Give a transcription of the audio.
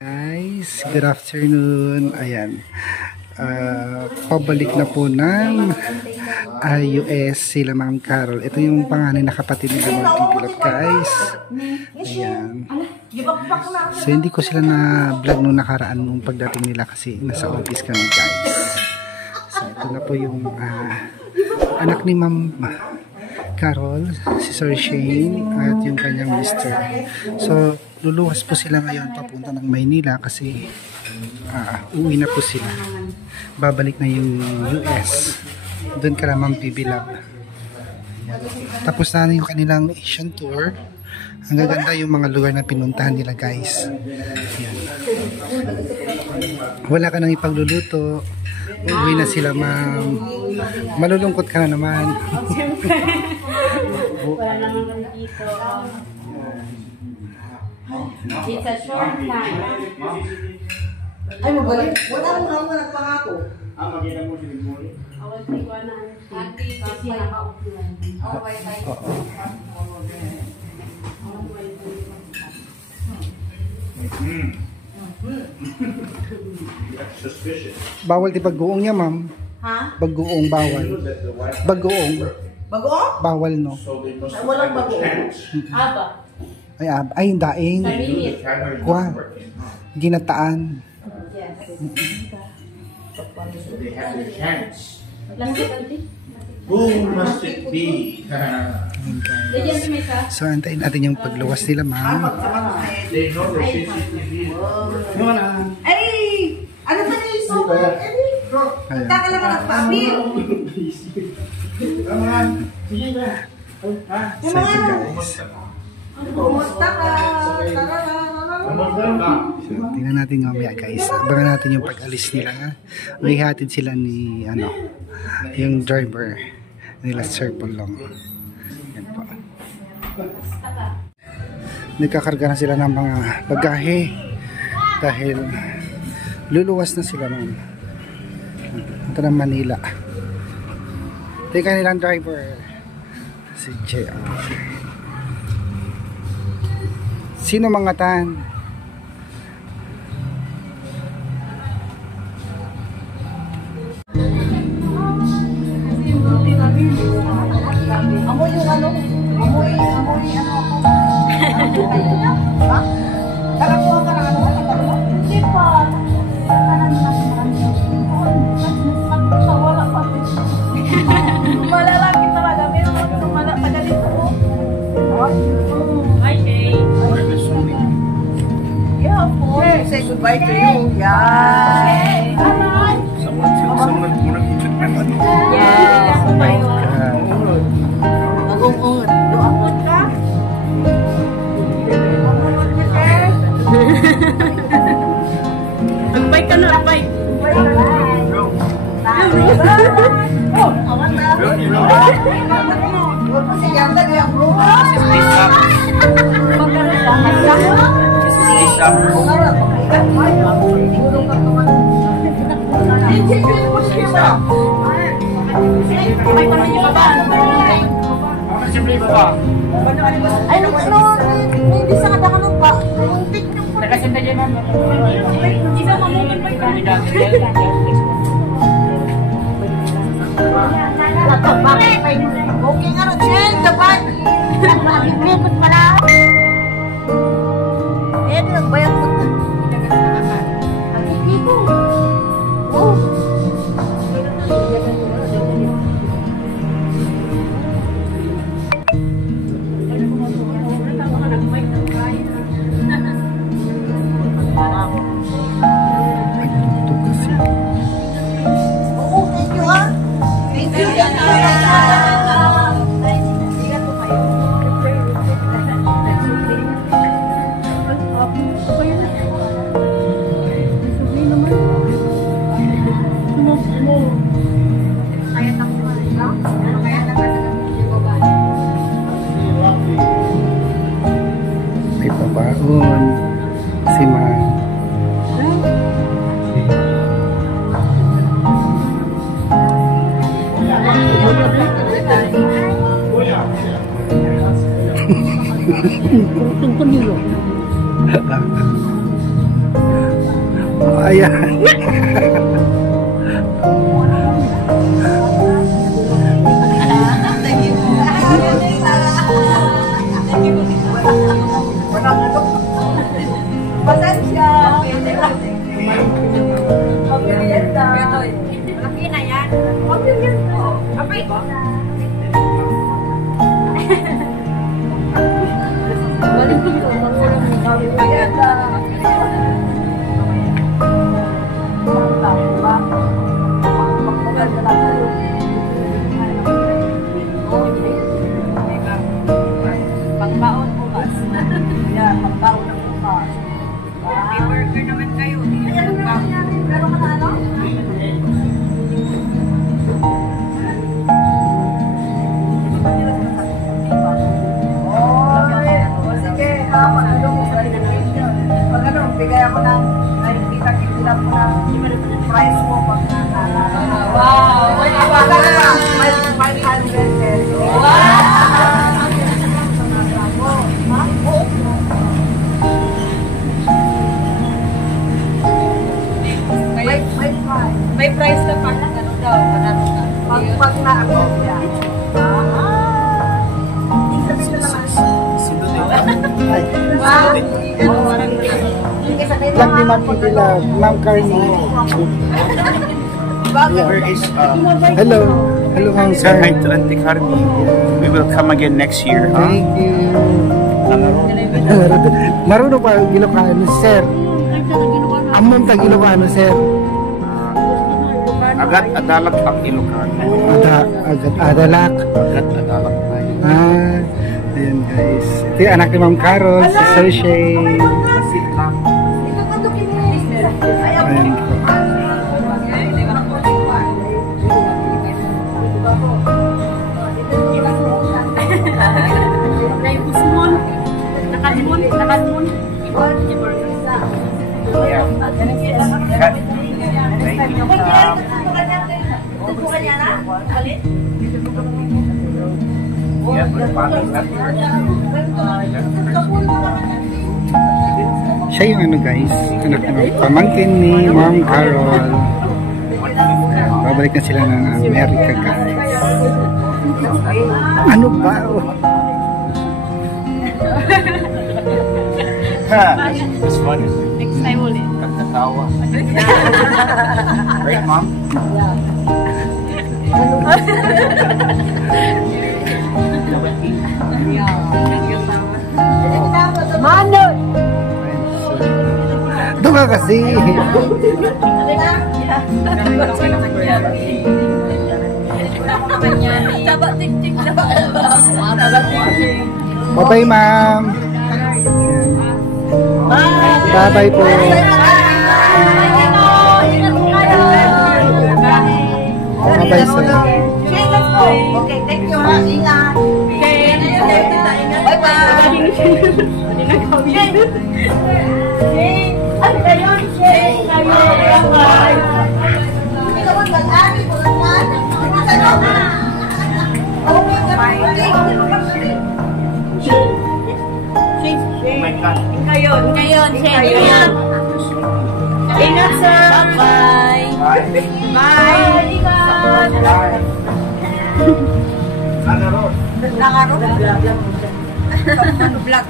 Guys, good afternoon. Ayan. Pabalik na po ng US sila Ma'am Carol. Ito yung panganay na kapatid nila magpipilot, guys. Ayan. So hindi ko sila na vlog nung nakaraan nung pagdating nila kasi nasa office kami, guys. So ito na po yung anak ni Ma'am Carol, si Sir Shane at yung kanyang mister. So luluwas po sila ngayon papunta ng Maynila kasi uwi na po sila. Babalik na yung US. Doon ka naman PB Lab. Tapos na yung kanilang Asian tour. Ang gaganda yung mga lugar na pinuntahan nila, guys. Yan. Wala ka nang ipagluluto. Uwi na sila, ma'am. Malulungkot ka na naman. Wala naman dito. It's a short time. Ay, magaling. Wala akong mga nagpangako. Maganda mo si Mori. Awal si Juana. Ati, kasi naka-offline. Okay, tayo. Suspicious. Bawal di pagguong niya, ma'am. Ha? Bagoong bawal. Bagoong. Bagoong? Bawal, no? So they must Ay, walang bagoong. Aba. Ay, yung daing. Sa minute. Kuha. Ginataan. Yes. So they have the chance. Plastic, auntie. Who must it be? Lagyan si Mika. So, antayin natin yung pagluwas nila, ma'am. They know the CCTV. Ay! Ano ba niya yung sopa? Ayan. Taka lang ang nagpa-appeal. So, ito, guys. Kumusta ka? So, tingnan natin mamaya, guys. Abangan natin yung pag-alis nila. May hatid sila ni, yung driver nila, Sir Polong. Yan po. Nagkakarga na sila ng mga bagahe dahil luluwas na sila ng ito ng Manila. Ito yung kanilang driver, si JR. Sino mga tan? Amoy yung ano? Amoy ano? Ha? Nakakuha ka ng ano? Hindi pa. Malalaki talaga. Meron mo itong taga dito. Hi, Shay. Yeah, of course. Say goodbye to you. Yeah. Someone took my money. Yes. Nag-ungod. Doon ka? Nagbike ka na, nagbike. Oh, awan na. Huwag mo si Yanda niya, bro. Ay, hindi sa kada ka nung pa. Muntik nyo pa. Nakasinta dyan naman. Isa mamunan pa yung Bakit? Okay nga rin, Jen. Dapat. Nakikipot pala. Ayan, nagbayang mo. Nakikipot. Oh. Nagluto kasi. Oo, thank you, ah. Thank you. May pabaon. Si ma'am. Kurutong ko nilo. Ayan. Pasensya. Pamilya. Malaki na yan. Pamilya. Apay. Pagbaon bukas. Yeah, pagbaon ng bukas. Happy burger naman kayo. Meron ka na ano? Sige, mag-ano mo sa registration. Mag-ano, bigay ako ng, kita ko ng price mo pag wow! May 500 pesos. Wow! May price na pag ano daw, manalo ka. Pag na ako yan. Lang ni Ma'am Pidilag, Ma'am Carney. Where is Hello. Hello, Ma'am say hi Carney. to Auntie Carmi. We will come again next year, huh? Thank you. Marunong pa ang Ilocano, sir. Amon tag Ilocano, sir. Agat adalak ang Ilocano. Agad adalak. Agat adalak tayo. Ayan guys. Ito yung anak ni Ma'am Carol, si Sir Shane. Ayan. Yeah. Cut. Thank you. Yeah, but Siya yung ano guys, anak ng pamangkin ni Ma'am Carol. Ayan, babalik na sila ng Amerika guys. Ano ba? It's fun. Next time ulit. Kakatawa. Right, Mom? Mano! Doon ka kasi. Bye-bye, ma'am. Bye-bye po. Bye-bye, sir. Okay, thank you ha. Ingat. Bye-bye. Ano kayo? Bye-bye. Hindi ka mag-ari. Ngayon, Shane. Ingat, sir. Bye-bye. Bye. Ingat. Ano ron? Vlog.